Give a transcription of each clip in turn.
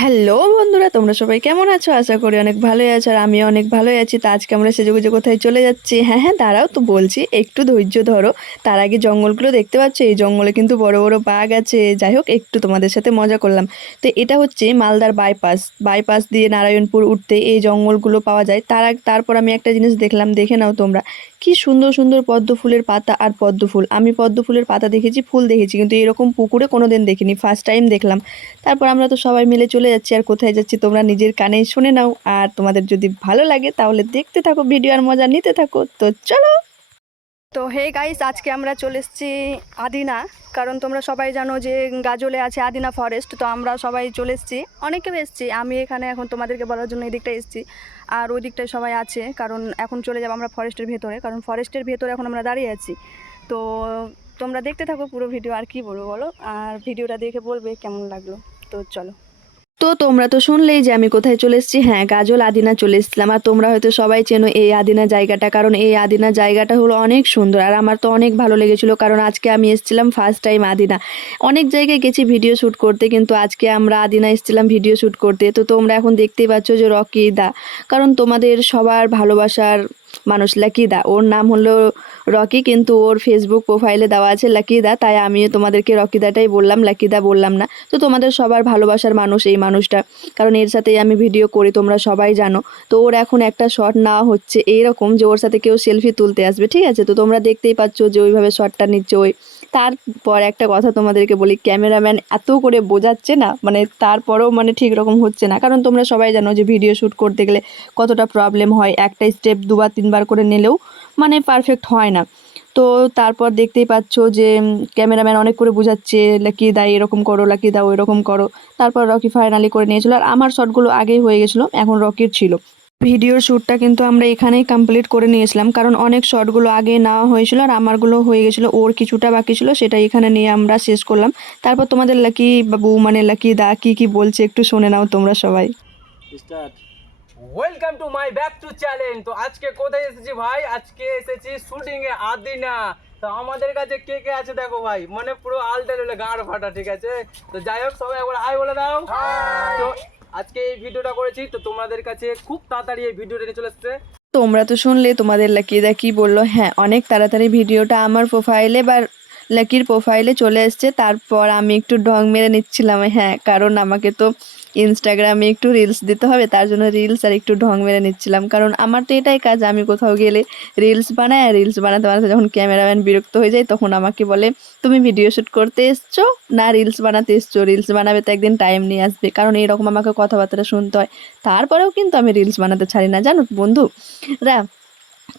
Hello বন্ধুরা, তোমরা সবাই কেমন আছো? আশা করি অনেক ভালোই আছো আর আমিও অনেক ভালোই আছি। তো আজকে আমরা সেজে গুজে কোথায় চলে যাচ্ছি? হ্যাঁ হ্যাঁ দাঁড়াও তো বলছি, একটু ধৈর্য ধরো। তার আগে জঙ্গলগুলো দেখতে পাচ্ছ? এই জঙ্গলে কিন্তু বড় বড় বাঘ আছে। যাই হোক, একটু তোমাদের সাথে মজা করলাম। তো এটা হচ্ছে মালদার বাইপাস বাইপাস দিয়ে নারায়ণপুর উঠতে এই জঙ্গলগুলো পাওয়া যায়। তার তারপর আমি একটা জিনিস দেখলাম, দেখে নাও তোমরা। কি সুন্দর সুন্দর পদ্ম ফুলের পাতা আর পদ্ম ফুল আমি পদ্ম ফুলের পাতা দেখেছি, ফুল দেখেছি, কিন্তু এরকম পুকুরে কোনোদিন দেখিনি। ফার্স্ট টাইম দেখলাম। তারপর আমরা তো সবাই মিলে চলে যাচ্ছি আর কোথায় যাচ্ছি তোমরা নিজের কানেই শুনে নাও। আর তোমাদের যদি ভালো লাগে তাহলে দেখতে থাকো ভিডিও আর মজা নিতে থাকো। তো চলো। তো হে গাইস আজকে আমরা চলে এসেছি আদিনা। কারণ তোমরা সবাই জানো যে গাজলে আছে আদিনা ফরেস্ট তো আমরা সবাই চলে এসেছি। অনেকে এসেছি, আমি এখানে এখন তোমাদেরকে বলার জন্য এই দিকটা এসেছি। আর ওই দিকটায় সবাই আছে, কারণ এখন চলে যাব আমরা ফরেস্টের ভেতরে, কারণ ফরেস্টের ভেতরে এখন আমরা দাঁড়িয়ে আছি। তো তোমরা দেখতে থাকো পুরো ভিডিও আর কি বলব বলো? আর ভিডিওটা দেখে বলবে কেমন লাগল। তো চলো। তো তোমরা তো শুনলেই যে আমি কোথায় চলে এসেছি। হ্যাঁ গাজল আদিনা চলে এসেছিলাম। আর তোমরা হয়তো সবাই চেনো এই আদিনা জায়গাটা, কারণ এই আদিনা জায়গাটা হলো অনেক সুন্দর। আর আমার তো অনেক ভালো লেগেছিল, কারণ আজকে আমি এসেছিলাম ফার্স্ট টাইম আদিনা। অনেক জায়গায় গেছি ভিডিও শ্যুট করতে, কিন্তু আজকে আমরা আদিনা এসেছিলাম ভিডিও শ্যুট করতে। তো তোমরা এখন দেখতেই পাচ্ছ যে রকি দা। কারণ তোমাদের সবার ভালোবাসার মানুষ লাকিদা। ওর নাম হলো রকি, কিন্তু ওর ফেসবুক প্রোফাইলে দেওয়া আছে লাকিদা, তাই আমিও তোমাদেরকে রকিদাটাই বললাম, লাকিদা বললাম না। তো তোমাদের সবার ভালোবাসার মানুষ এই মানুষটা, কারণ এর সাথেই আমি ভিডিও করি, তোমরা সবাই জানো। তো ওর এখন একটা শট নেওয়া হচ্ছে, এইরকম যে ওর সাথে কেউ সেলফি তুলতে আসবে, ঠিক আছে? তো তোমরা দেখতেই পাচ্ছ যে ওইভাবে শটটা নিচ্ছে ওই তারপর একটা কথা তোমাদেরকে বলি ক্যামেরাম্যান এত করে বোঝাচ্ছে না মানে তারপরেও মানে ঠিক রকম হচ্ছে না। কারণ তোমরা সবাই জানো যে ভিডিও শ্যুট করতে গেলে কতটা প্রবলেম হয়, একটা স্টেপ দুবার, তিনবার করে নিলেও মানে পারফেক্ট হয় না। তো তারপর দেখতেই পাচ্ছ যে ক্যামেরাম্যান অনেক করে বোঝাচ্ছে, লাকি দা এরকম করো, লাকি দা ওই রকম করো। তারপর রকি ফাইনালি করে নিয়েছিল। আর আমার শটগুলো আগেই হয়ে গেছিল, এখন রকির ছিল। ভিডিওর শ্যুটটা কিন্তু আমরা এখানেই কমপ্লিট করে নিয়েছিলাম। কারণ অনেক শটগুলো আগে নেওয়া হয়েছিল আর আমারগুলো হয়ে গেছিল ওর কিছুটা বাকি ছিল সেটা এখানে নিয়ে আমরা শেষ করলাম। তারপর তোমাদের লাকি বাবু মানে লাকি দা কি কি বলছে একটু শুনে নাও তোমরা সবাই। Start welcome to my back to challenge তো আজকে কোথায় এসেছি ভাই? আজকে এসেছি শুটিং এ আদিনা। তো আমাদের কাছে কে কে আছে দেখো ভাই? মানে পুরো আলটা গাড় ফাটা ঠিক আছে? তো যাই হোক সবাই একবার হাই বলে দাও। তো আজকে এই ভিডিওটা করেছি, তো তোমাদের কাছে খুব তাড়াতাড়ি এই ভিডিওটা নিয়ে চলে আসছে তোমরা তো শুনলে, তোমাদের লাকিদা কি বলল? হ্যাঁ অনেক তাড়াতাড়ি ভিডিওটা আমার প্রোফাইলে বা লাকির প্রোফাইলে চলে এসছে। তারপর আমি একটু ঢং মেরে নিচ্ছিলাম হ্যাঁ কারণ আমাকে তো ইনস্টাগ্রামে একটু রিলস দিতে হবে, তার জন্য রিলস আর একটু ঢং মেরে নিচ্ছিলাম। কারণ আমার তো এটাই কাজ, আমি কোথাও গেলে রিলস বানাই, আর রিলস বানাতে বানাতে যখন ক্যামেরাম্যান বিরক্ত হয়ে যায়, তখন আমাকে বলে, তুমি ভিডিও শ্যুট করতে এসছো? না রিলস বানাতে এসছো। রিলস বানাবে তো একদিন টাইম নিয়ে আসবে। কারণ এরকম আমাকে কথাবার্তা শুনতে হয়। তারপরেও কিন্তু আমি রিলস বানাতে ছাড়ি না। জানো বন্ধু, রা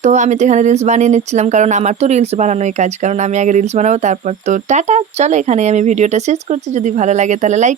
তো আমি তো এখানে রিলস বানিয়ে নিচ্ছিলাম, কারণ আমার তো রিলস বানানোই কাজ। কারণ আমি আগে রিলস বানাবো, তারপর তো টাটা, চলো এখানে আমি ভিডিওটা শেষ করছি। যদি ভালো লাগে তাহলে লাইক